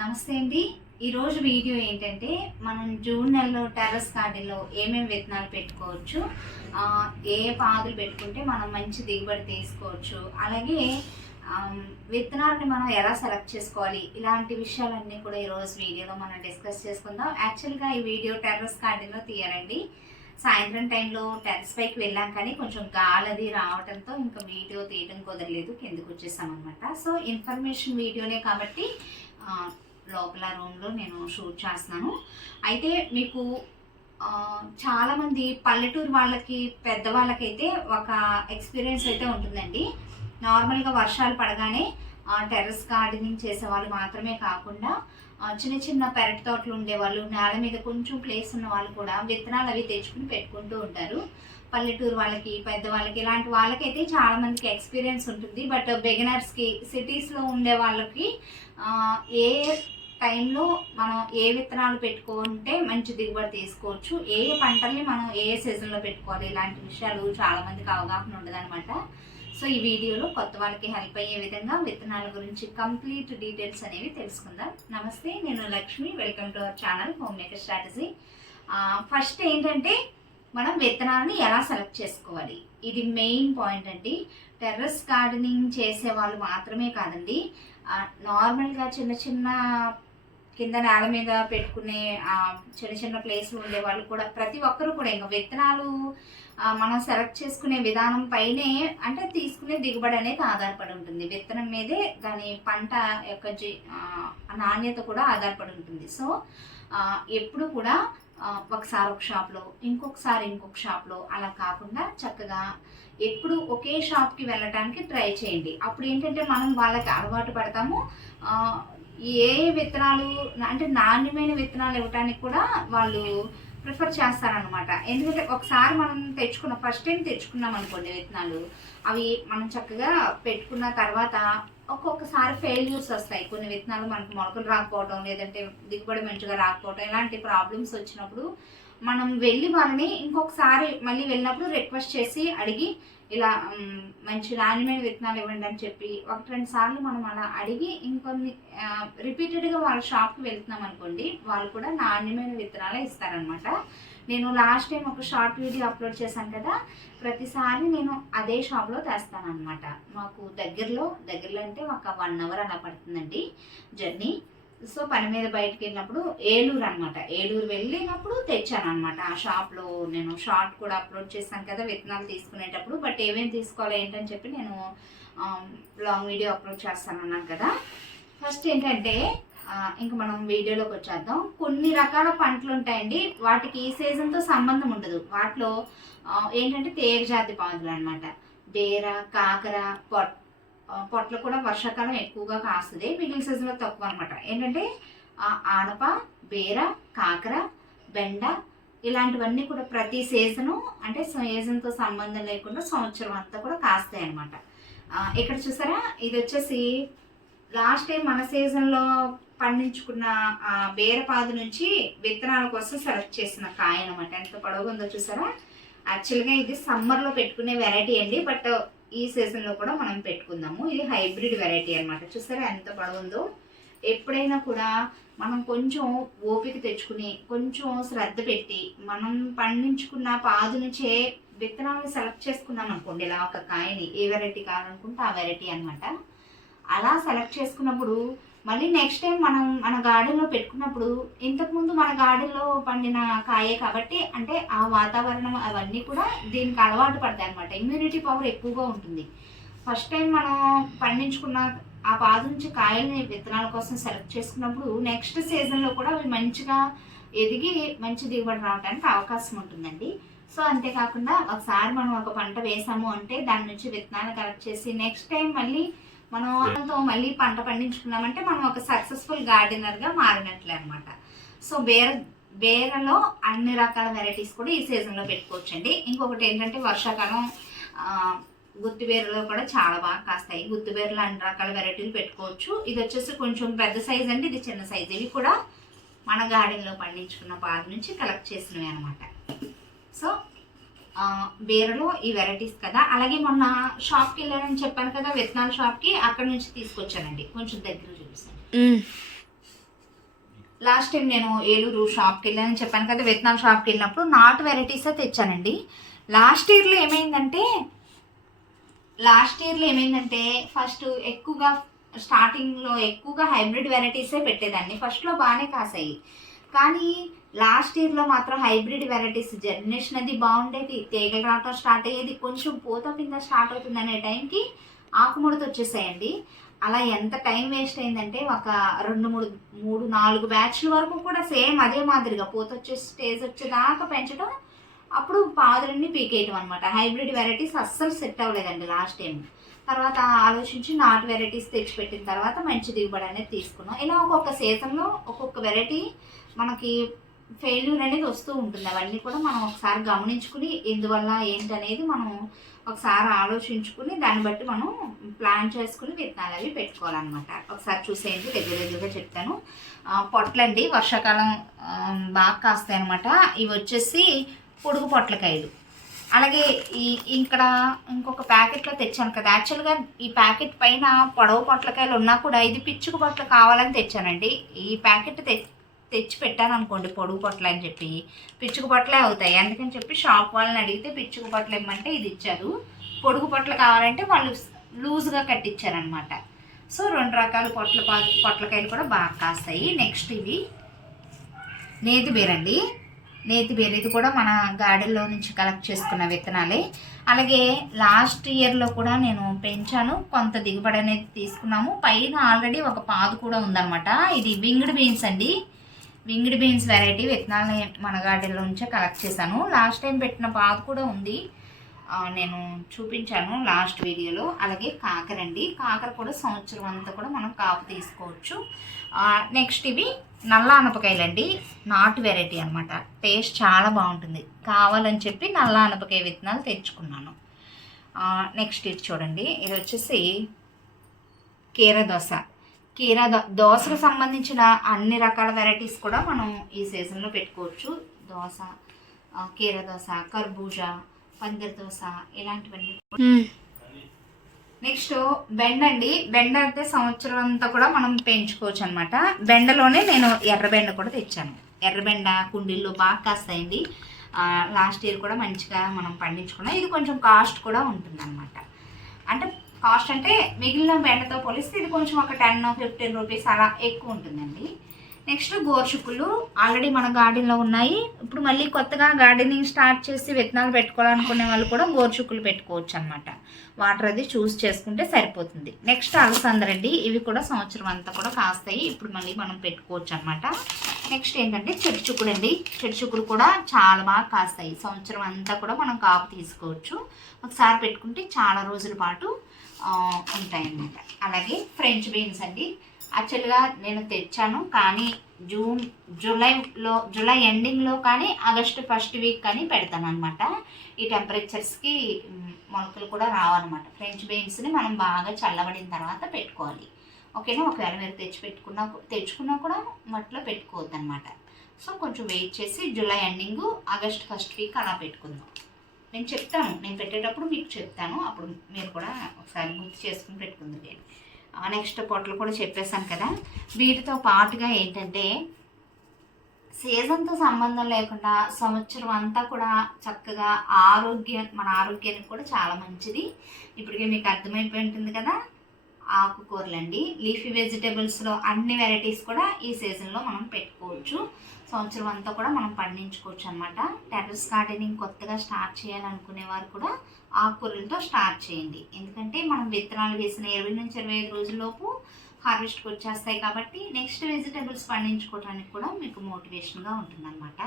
నమస్తే అండి. ఈరోజు వీడియో ఏంటంటే మనం జూన్ నెలలో టెర్రస్ గార్డెన్లో ఏమేమి విత్తనాలు పెట్టుకోవచ్చు, ఏ పాదులు పెట్టుకుంటే మనం మంచి దిగుబడి తీసుకోవచ్చు, అలాగే విత్తనాలని మనం ఎలా సెలెక్ట్ చేసుకోవాలి, ఇలాంటి విషయాలన్నీ కూడా ఈరోజు వీడియోలో మనం డిస్కస్ చేసుకుందాం. యాక్చువల్గా ఈ వీడియో టెర్రస్ గార్డెన్లో తీయాలండి. సాయంత్రం టైంలో టెర్రస్ పైకి వెళ్ళాం కానీ కొంచెం గాలి రావడంతో ఇంకా వీడియో తీయడం కుదరలేదు, కిందకు వచ్చేసాం అనమాట. సో ఇన్ఫర్మేషన్ వీడియోనే కాబట్టి లోపల రూమ్లో నేను షూట్ చేస్తున్నాను. అయితే మీకు చాలామంది పల్లెటూరు వాళ్ళకి పెద్దవాళ్ళకైతే ఒక ఎక్స్పీరియన్స్ అయితే ఉంటుందండి. నార్మల్గా వర్షాలు పడగానే టెర్రస్ గార్డెనింగ్ చేసేవాళ్ళు మాత్రమే కాకుండా చిన్న చిన్న పెరటి తోటలు ఉండేవాళ్ళు, నేల మీద కొంచెం ప్లేస్ ఉన్న వాళ్ళు కూడా విత్తనాలు అవి తెచ్చుకుని పెట్టుకుంటూ ఉంటారు. పల్లెటూరు వాళ్ళకి, పెద్దవాళ్ళకి, ఇలాంటి వాళ్ళకైతే చాలా మందికి ఎక్స్పీరియన్స్ ఉంటుంది. బట్ బిగినర్స్కి, సిటీస్లో ఉండే వాళ్ళకి ఏ టైంలో మనం ఏ విత్తనాలు పెట్టుకుంటే మంచి దిగుబడి తీసుకోవచ్చు, ఏ పంటల్ని మనం ఏ సీజన్లో పెట్టుకోవాలి, ఇలాంటి విషయాలు చాలామందికి అవగాహన ఉండదన్నమాట. సో ఈ వీడియోలో కొత్త వాళ్ళకి హెల్ప్ అయ్యే విధంగా విత్తనాల గురించి కంప్లీట్ డీటెయిల్స్ అనేవి తెలుసుకుందాం. నమస్తే, నేను Lakshmi. Welcome to our channel home maker strategy. First ఏంటంటే మనం విత్తనాలని ఎలా సెలెక్ట్ చేసుకోవాలి, ఇది మెయిన్ పాయింట్ అండి. టెర్రస్ గార్డెనింగ్ చేసే వాళ్ళు మాత్రమే కాదండి, నార్మల్గా చిన్న చిన్న కింద నేల మీద పెట్టుకునే చిన్న చిన్న ప్లేస్లు ఉండే వాళ్ళు కూడా, ప్రతి ఒక్కరు కూడా ఇంకా విత్తనాలు మనం సెలెక్ట్ చేసుకునే విధానం పైనే, అంటే తీసుకునే దిగుబడి అనేది ఆధారపడి ఉంటుంది. విత్తనం మీదే దాని పంట యొక్క నాణ్యత కూడా ఆధారపడి ఉంటుంది. సో ఎప్పుడు కూడా ఒకసారి ఒక షాప్లో, ఇంకొక షాప్లో అలా కాకుండా చక్కగా ఎప్పుడు ఒకే షాప్కి వెళ్ళటానికి ట్రై చేయండి. అప్పుడు ఏంటంటే మనం వాళ్ళకి అలవాటు పడతాము. ఏ విత్తనాలు అంటే నాణ్యమైన విత్తనాలు ఇవ్వటానికి కూడా వాళ్ళు ప్రిఫర్ చేస్తారనమాట. ఎందుకంటే ఒకసారి మనం ఫస్ట్ టైం తెచ్చుకున్నాం అనుకోండి విత్తనాలు, అవి మనం చక్కగా పెట్టుకున్న తర్వాత ఒక్కొక్కసారి ఫెయిల్యూర్స్ వస్తాయి. కొన్ని విత్తనాలు మనకు మొలకలు రాకపోవడం, లేదంటే దిగుబడి మంచిగా రాకపోవడం, ఇలాంటి ప్రాబ్లమ్స్ వచ్చినప్పుడు మనం వెళ్ళి వాళ్ళని ఇంకొకసారి మళ్ళీ వెళ్ళినప్పుడు రిక్వెస్ట్ చేసి అడిగి, ఇలా మంచి నాణ్యమైన విత్తనాలు ఇవ్వండి అని చెప్పి 1-2 సార్లు మనం అలా అడిగి ఇంకొన్ని రిపీటెడ్గా వాళ్ళ షాప్కి వెళ్తున్నాం అనుకోండి, వాళ్ళు కూడా నాణ్యమైన విత్తనాలే ఇస్తారనమాట. నేను లాస్ట్ టైం ఒక షార్ట్ వీడియో అప్లోడ్ చేశాను కదా, ప్రతిసారి నేను అదే షాప్లో తెస్తాను అనమాట. మాకు దగ్గరలో అంటే ఒక 1 అవర్ అలా పడుతుందండి జర్నీ. సో పని మీద బయటకు వెళ్ళినప్పుడు ఏలూరు అనమాట, ఏలూరు వెళ్ళినప్పుడు తెచ్చాను అనమాట. ఆ షాప్లో నేను షార్ట్ కూడా అప్లోడ్ చేశాను కదా విత్తనాలు తీసుకునేటప్పుడు. బట్ ఏమేమి తీసుకోవాలి ఏంటని చెప్పి నేను లాంగ్ వీడియో అప్లోడ్ చేస్తాను అన్నాను కదా. ఫస్ట్ ఏంటంటే ఇంకా మనం వీడియోలోకి వచ్చేద్దాం. కొన్ని రకాల పంటలు ఉంటాయండి, వాటికి ఈ సీజన్తో సంబంధం ఉండదు. వాటిలో ఏంటంటే తీగజాతి పాదులు అనమాట. బేర, కాకర, పొట్లు కూడా వర్షాకాలం ఎక్కువగా కాస్తుంది, మిగిలిన సీజన్లో తక్కువ అనమాట. ఏంటంటే ఆనప, బేర, కాకర, బెండ, ఇలాంటివన్నీ కూడా ప్రతి సీజను, అంటే సీజన్తో సంబంధం లేకుండా సంవత్సరం అంతా కూడా కాస్తాయి అనమాట. ఇక్కడ చూసారా, ఇది వచ్చేసి లాస్ట్ టైం మన సీజన్లో పండించుకున్న బేరపాదు నుంచి విత్తనాల కోసం సెలెక్ట్ చేసిన కాయ అనమాట. ఎంత పొడవుగా ఉందో చూసారా. యాక్చువల్గా ఇది సమ్మర్లో పెట్టుకునే వెరైటీ అండి, బట్ ఈ సీజన్లో కూడా మనం పెట్టుకుందాము. ఇది హైబ్రిడ్ వెరైటీ అనమాట. చూసారా ఎంత పొడవుందో. ఎప్పుడైనా కూడా మనం కొంచెం ఓపిక తెచ్చుకుని, కొంచెం శ్రద్ధ పెట్టి మనం పండించుకున్న పాదు నుంచే విత్తనాలను సెలెక్ట్ చేసుకున్నాం అనుకోండి, ఇలా ఒక కాయని ఏ వెరైటీ కావాలనుకుంటే ఆ వెరైటీ అనమాట. అలా సెలెక్ట్ చేసుకున్నప్పుడు మళ్ళీ నెక్స్ట్ టైం మనం మన గార్డెన్లో పెట్టుకున్నప్పుడు, ఇంతకుముందు మన గార్డెన్లో పండిన కాయే కాబట్టి, అంటే ఆ వాతావరణం అవన్నీ కూడా దీనికి అలవాటు పడతాయి అనమాట. ఇమ్యూనిటీ పవర్ ఎక్కువగా ఉంటుంది. ఫస్ట్ టైం మనం పండించుకున్న ఆ పాదు నుంచి కాయల్ని విత్తనాల కోసం సెలెక్ట్ చేసుకున్నప్పుడు నెక్స్ట్ సీజన్లో కూడా అవి మంచిగా ఎదిగి మంచి దిగుబడి రావడానికి అవకాశం ఉంటుందండి. సో అంతేకాకుండా ఒకసారి మనం ఒక పంట వేసాము అంటే దాని నుంచి విత్తనాలు కలెక్ట్ చేసి నెక్స్ట్ టైం మళ్ళీ మళ్ళీ పంట పండించుకున్నామంటే మనం ఒక సక్సెస్ఫుల్ గార్డెనర్గా మారినట్లే అనమాట. సో బేరలో అన్ని రకాల వెరైటీస్ కూడా ఈ సీజన్లో పెట్టుకోవచ్చండి. ఇంకొకటి ఏంటంటే వర్షాకాలం గుత్తిబేరలో కూడా చాలా బాగా కాస్తాయి. గుత్తిబేరలో అన్ని రకాల వెరైటీలు పెట్టుకోవచ్చు. ఇది వచ్చేసి కొంచెం పెద్ద సైజ్ అండి, ఇది చిన్న సైజ్. ఇవి కూడా మన గార్డెన్లో పండించుకున్న పాదు నుంచి కలెక్ట్ చేసినవి అనమాట. సో బేరలో ఈ వెరైటీస్ కదా. అలాగే మొన్న షాప్కి వెళ్ళానని చెప్పాను కదా, విత్తనాల షాప్కి, అక్కడ నుంచి తీసుకొచ్చానండి. కొంచెం దగ్గర చూపిస్తాను. లాస్ట్ టైం నేను ఏలూరు షాప్కి వెళ్ళానని చెప్పాను కదా, విత్తనాల షాప్కి వెళ్ళినప్పుడు నాటు వెరైటీసే తెచ్చానండి. లాస్ట్ ఇయర్లో ఏమైందంటే ఫస్ట్ ఎక్కువగా స్టార్టింగ్లో ఎక్కువగా హైబ్రిడ్ వెరైటీసే పెట్టేదాన్ని. ఫస్ట్లో బాగానే కాసాయి, కానీ లాస్ట్ ఇయర్లో మాత్రం హైబ్రిడ్ వెరైటీస్ జర్మినేషన్ అది బాగుండేది, తీగలు రావటం స్టార్ట్ అయ్యేది, కొంచెం పూత పింద స్టార్ట్ అవుతుంది అనే టైంకి ఆకుముడత వచ్చేసాయండి. అలా ఎంత టైం వేస్ట్ అయిందంటే ఒక 2-3-4 బ్యాచ్ల వరకు కూడా సేమ్ అదే మాదిరిగా పూత వచ్చే స్టేజ్ వచ్చేదాకా పెంచడం, అప్పుడు పాదులన్నీ పీకేయటం అనమాట. హైబ్రిడ్ వెరైటీస్ అస్సలు సెట్ అవ్వలేదండి లాస్ట్ టైం. తర్వాత ఆలోచించి నాటు వెరైటీస్ తెచ్చిపెట్టిన తర్వాత మంచి దిగుబడి అనేది తీసుకున్నాం. ఇలా ఒక్కొక్క సీజన్లో ఒక్కొక్క వెరైటీ మనకి ఫెయిల్యూర్ అనేది వస్తూ ఉంటుంది. అవన్నీ కూడా మనం ఒకసారి గమనించుకుని ఎందువల్ల ఏంటనేది మనం ఒకసారి ఆలోచించుకుని దాన్ని బట్టి మనం ప్లాన్ చేసుకుని విత్తనాలు అవి పెట్టుకోవాలన్నమాట. ఒకసారి చూసేయండి, దగ్గరగా చెప్తాను. పొట్లండి వర్షాకాలం బాగా కాస్తాయి అనమాట. ఇవి వచ్చేసి పొడుగు పొట్లకాయలు. అలాగే ఇక్కడ ఇంకొక ప్యాకెట్లో తెచ్చాను కదా, యాక్చువల్గా ఈ ప్యాకెట్ పైన పొడవు పొట్లకాయలు ఉన్నా కూడా ఇది పిచ్చుకు పొట్లు కావాలని తెచ్చానండి. ఈ ప్యాకెట్ తెచ్చి పెట్టాను అనుకోండి పొడుగు పొట్ల అని చెప్పి, పిచ్చుకు పొట్లే అవుతాయి. అందుకని చెప్పి షాప్ వాళ్ళని అడిగితే పిచ్చుకు పొట్లు ఇమ్మంటే ఇది ఇచ్చారు. పొడుగు పొట్లు కావాలంటే వాళ్ళు లూజ్గా కట్టించారనమాట. సో 2 రకాల పొట్లకాయలు కూడా బాగా కాస్తాయి. నెక్స్ట్ ఇవి నేతి బీరండి. నేతి బీర ఇది కూడా మన గార్డెన్లో నుంచి కలెక్ట్ చేసుకున్న విత్తనాలే. అలాగే లాస్ట్ ఇయర్లో కూడా నేను పెంచాను, కొంత దిగుబడి అనేది తీసుకున్నాము. పైన ఆల్రెడీ ఒక పాదు కూడా ఉందన్నమాట. ఇది వింగ్డ్ బీన్స్ అండి. వింగ్డ్ బీన్స్ వెరైటీ విత్తనాలని మన గార్డెన్లో నుంచే కలెక్ట్ చేశాను. లాస్ట్ టైం పెట్టిన పాదు కూడా ఉంది, నేను చూపించాను లాస్ట్ వీడియోలో. అలాగే కాకరండి, కాకర కూడా సంవత్సరం అంతా కూడా మనం కాపు తీసుకోవచ్చు. నెక్స్ట్ ఇవి నల్ల ఆనపకాయలండి, నాటు వెరైటీ అనమాట. టేస్ట్ చాలా బాగుంటుంది, కావాలని చెప్పి నల్ల ఆనపకాయ విత్తనాలు తెచ్చుకున్నాను. నెక్స్ట్ ఇది చూడండి, ఇది వచ్చేసి కీర దోసకు సంబంధించిన అన్ని రకాల వెరైటీస్ కూడా మనం ఈ సీజన్లో పెట్టుకోవచ్చు. దోస, కీర దోస, కర్బూజా, పందిరి దోస ఇలాంటివన్నీ. నెక్స్ట్ బెండ అండి. బెండ అయితే సంవత్సరం అంతా కూడా మనం పెంచుకోవచ్చు అనమాట. బెండలోనే నేను ఎర్రబెండ కూడా తెచ్చాను. ఎర్రబెండ కుండీల్లో బాగా కాస్తాయండి. లాస్ట్ ఇయర్ కూడా మంచిగా మనం పండించుకున్నాం. ఇది కొంచెం కాస్ట్ కూడా ఉంటుంది అనమాట. అంటే కాస్ట్ అంటే మిగిలిన బెండతో పోలిస్తే ఇది కొంచెం ఒక 10-15 రూపీస్ అలా ఎక్కువ ఉంటుందండి. నెక్స్ట్ గోరుచుక్కులు ఆల్రెడీ మన గార్డెన్లో ఉన్నాయి. ఇప్పుడు మళ్ళీ కొత్తగా గార్డెనింగ్ స్టార్ట్ చేసి విత్తనాలు పెట్టుకోవాలనుకునే వాళ్ళు కూడా గోరుచుక్కులు పెట్టుకోవచ్చు అనమాట. వాటర్ అది చూస్ చేసుకుంటే సరిపోతుంది. నెక్స్ట్ అలసందరండి. ఇవి కూడా సంవత్సరం అంతా కూడా కాస్తాయి. ఇప్పుడు మళ్ళీ మనం పెట్టుకోవచ్చు అనమాట. నెక్స్ట్ ఏంటంటే చెట్టుచుక్కుడు అండి. చెట్టుచుక్కుడు కూడా చాలా బాగా కాస్తాయి. సంవత్సరం అంతా కూడా మనం కాపు తీసుకోవచ్చు. ఒకసారి పెట్టుకుంటే చాలా రోజుల పాటు ఉంటాయన్నమాట. అలాగే ఫ్రెంచ్ బీన్స్ అండి. యాక్చువల్గా నేను తెచ్చాను, కానీ జూలై ఎండింగ్లో కానీ ఆగస్టు ఫస్ట్ వీక్ కానీ పెడతాను అనమాట. ఈ టెంపరేచర్స్కి మొలకలు కూడా రావన్నమాట. ఫ్రెంచ్ బీన్స్ని మనం బాగా చల్లబడిన తర్వాత పెట్టుకోవాలి, ఓకేనా. ఒకవేళ మీరు తెచ్చుకున్నా కూడా మట్లో పెట్టుకోవద్దు అనమాట. సో కొంచెం వెయిట్ చేసి July ending August first week అలా పెట్టుకుందాం. నేను చెప్తాను, నేను పెట్టేటప్పుడు మీకు చెప్తాను, అప్పుడు మీరు కూడా ఒకసారి గుర్తు చేసుకుని పెట్టుకుంది. నెక్స్ట్ పొట్లు కూడా చెప్పేశాను కదా. వీటితో పాటుగా ఏంటంటే సీజన్తో సంబంధం లేకుండా సంవత్సరం అంతా కూడా చక్కగా మన ఆరోగ్యానికి కూడా చాలా మంచిది. ఇప్పటికే మీకు అర్థమైపోయి ఉంటుంది కదా. ఆకుకూరలండి, లీఫీ వెజిటేబుల్స్లో అన్ని వెరైటీస్ కూడా ఈ సీజన్లో మనం పెట్టుకోవచ్చు. సంవత్సరం అంతా కూడా మనం పండించుకోవచ్చు అనమాట. టెర్రస్ గార్డెనింగ్ కొత్తగా స్టార్ట్ చేయాలనుకునే వారు కూడా ఆకుకూరలతో స్టార్ట్ చేయండి. ఎందుకంటే మనం విత్తనాలు వేసిన 20-25 రోజుల్లోపు హార్వెస్ట్కి వచ్చేస్తాయి కాబట్టి నెక్స్ట్ వెజిటేబుల్స్ పండించుకోవడానికి కూడా మీకు మోటివేషన్గా ఉంటుందన్నమాట.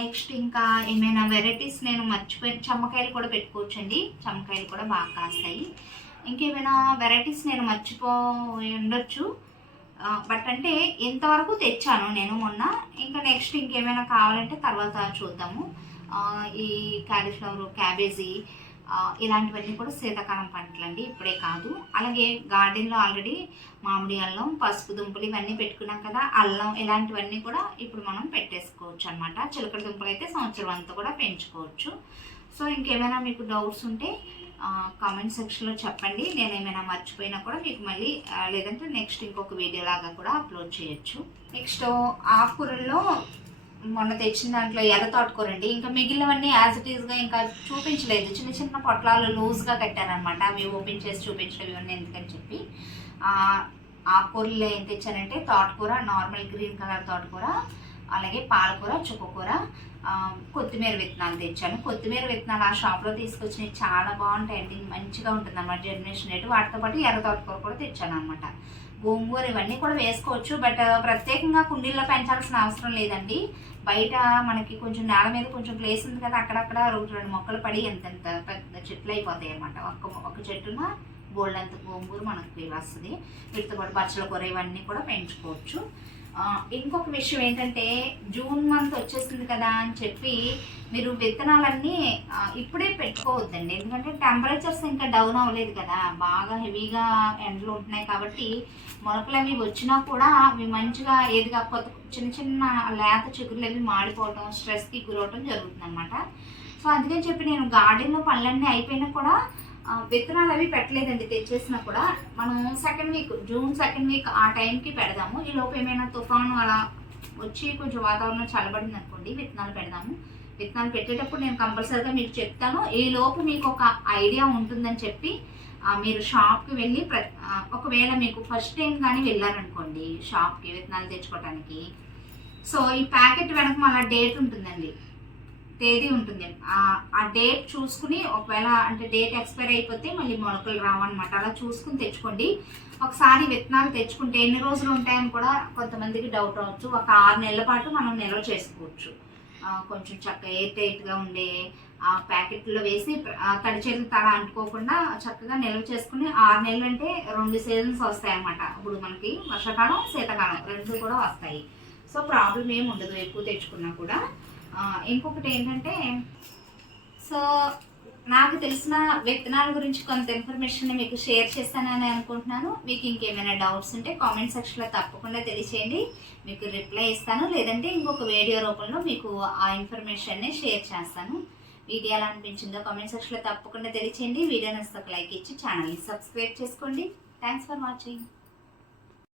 నెక్స్ట్ ఇంకా ఏమైనా వెరైటీస్ నేను మర్చిపోయిన చమ్మకాయలు కూడా పెట్టుకోవచ్చండి. చమ్మకాయలు కూడా బాగా కాస్తాయి. ఇంకేమైనా వెరైటీస్ నేను మర్చిపోయి ఉండొచ్చు, బట్ అంటే ఇంతవరకు తెచ్చాను నేను మొన్న. ఇంకా నెక్స్ట్ ఇంకేమైనా కావాలంటే తర్వాత చూద్దాము. ఈ కాలీఫ్లవర్, క్యాబేజీ ఇలాంటివన్నీ కూడా శీతాకాలం పంటలండి, ఇప్పుడే కాదు. అలాగే గార్డెన్లో ఆల్రెడీ మామిడి అల్లం, పసుపు దుంపలు ఇవన్నీ పెట్టుకున్నాం కదా, అల్లం ఇలాంటివన్నీ కూడా ఇప్పుడు మనం పెట్టేసుకోవచ్చు అనమాట. చిలకడ దుంపలు అయితే సంవత్సరం అంతా కూడా పెంచుకోవచ్చు. సో ఇంకేమైనా మీకు డౌట్స్ ఉంటే కామెంట్ సెక్షన్లో చెప్పండి. నేను ఏమైనా మర్చిపోయినా కూడా మీకు మళ్ళీ లేదంటే నెక్స్ట్ ఇంకొక వీడియో లాగా కూడా అప్లోడ్ చేయొచ్చు. నెక్స్ట్ ఆకుకూరల్లో మొన్న తెచ్చిన దాంట్లో ఎర్ర తోటకూర అండి. ఇంకా మిగిలినవన్నీ యాజ్ ఇట్ ఈస్గా ఇంకా చూపించలేదు. చిన్న చిన్న పొట్లాలు లూజ్గా కట్టారనమాట. అవి ఓపెన్ చేసి చూపించడం ఇవన్నీ ఎందుకని చెప్పి ఆకుకూరలో ఏం తెచ్చానంటే తోటకూర, నార్మల్ గ్రీన్ కలర్ తోటకూర, అలాగే పాలకూర, చుక్కకూర, కొత్తిమీర విత్తనాలు తెచ్చాను. కొత్తిమీర విత్తనాలు ఆ షాప్లో తీసుకొచ్చినవి చాలా బాగుంటాయండి, మంచిగా ఉంటుంది అన్నమాట జర్మినేషన్ రేటు. వాటితో పాటు ఎర్ర తోటకూర కూడా తెచ్చాను అనమాట. గోంగూర ఇవన్నీ కూడా వేసుకోవచ్చు, బట్ ప్రత్యేకంగా కుండీల్లో పెంచాల్సిన అవసరం లేదండి. బయట మనకి కొంచెం నేల మీద కొంచెం ప్లేస్ ఉంది కదా, అక్కడక్కడ 2 మొక్కలు పడి ఎంతెంత పెద్ద చెట్లు అయిపోతాయి అనమాట. ఒక చెట్టున బోల్డ్ అంత గోంగూర మనకి వస్తుంది. వీటితో పాటు బచ్చల కూర ఇవన్నీ కూడా పెంచుకోవచ్చు. ఇంకొక విషయం ఏంటంటే జూన్ మంత్ వచ్చేసింది కదా అని చెప్పి మీరు విత్తనాలన్నీ ఇప్పుడే పెట్టుకోవద్దండి. ఎందుకంటే టెంపరేచర్స్ ఇంకా డౌన్ అవ్వలేదు కదా, బాగా హెవీగా ఎండలు ఉంటున్నాయి కాబట్టి మొలకలు అవి వచ్చినా కూడా అవి మంచిగా ఏదిగా కొత్త చిన్న చిన్న లేత చిగురులు అవి మాడిపోవటం, స్ట్రెస్కి గురవటం జరుగుతుంది అనమాట. సో అందుకని చెప్పి నేను గార్డెన్లో పనులన్నీ అయిపోయినా కూడా విత్తనాలు అవి పెట్టలేదండి. తెచ్చేసినా కూడా మనం జూన్ సెకండ్ వీక్ ఆ టైంకి పెడదాము. ఈ లోపు ఏమైనా తుఫాను అలా వచ్చి కొంచెం వాతావరణం చల్లబడింది అనుకోండి, విత్తనాలు పెడదాము. విత్తనాలు పెట్టేటప్పుడు నేను కంపల్సరీగా మీకు చెప్తాను. ఈ లోపు మీకు ఒక ఐడియా ఉంటుందని చెప్పి మీరు షాప్కి వెళ్ళి ఒకవేళ మీకు ఫస్ట్ టైం కానీ వెళ్ళారనుకోండి షాప్కి విత్తనాలు తెచ్చుకోవడానికి, సో ఈ ప్యాకెట్ వెనక మళ్ళీ డేట్ ఉంటుందండి, తేదీ ఉంటుంది. ఆ డేట్ చూసుకుని ఒకవేళ అంటే డేట్ ఎక్స్పైర్ అయిపోతే మళ్ళీ మొలకలు రావన్నమాట. అలా చూసుకుని తెచ్చుకోండి. ఒకసారి విత్తనాలు తెచ్చుకుంటే ఎన్ని రోజులు ఉంటాయని కూడా కొంతమందికి డౌట్ అవ్వచ్చు. ఒక 6 నెలల పాటు మనం నిల్వ చేసుకోవచ్చు. కొంచెం చక్కగా ఎయిర్ టైట్గా ఉండే ప్యాకెట్లో వేసి తడి చేతులు తల అంటుకోకుండా చక్కగా నిల్వ చేసుకుని 6 నెలలు అంటే 2 సీజన్స్ వస్తాయి అన్నమాట. ఇప్పుడు మనకి వర్షాకాలం, శీతాకాలం 2 కూడా వస్తాయి. సో ప్రాబ్లం ఏమి ఉండదు ఎక్కువ తెచ్చుకున్నా కూడా. ఇంకొకటి ఏంటంటే, సో నాకు తెలిసిన విత్తనాల గురించి కొంత ఇన్ఫర్మేషన్ మీకు షేర్ చేస్తానని అనుకుంటున్నాను. మీకు ఇంకేమైనా డౌట్స్ ఉంటే కామెంట్ సెక్షన్లో తప్పకుండా తెలియచేయండి, మీకు రిప్లై ఇస్తాను. లేదంటే ఇంకొక వీడియో రూపంలో మీకు ఆ ఇన్ఫర్మేషన్ని షేర్ చేస్తాను. వీడియో ఎలా అనిపించిందో కామెంట్ సెక్షన్లో తప్పకుండా తెలియచేయండి. వీడియో నచ్చితే ఒక లైక్ ఇచ్చి ఛానల్ని సబ్స్క్రైబ్ చేసుకోండి. Thanks for watching.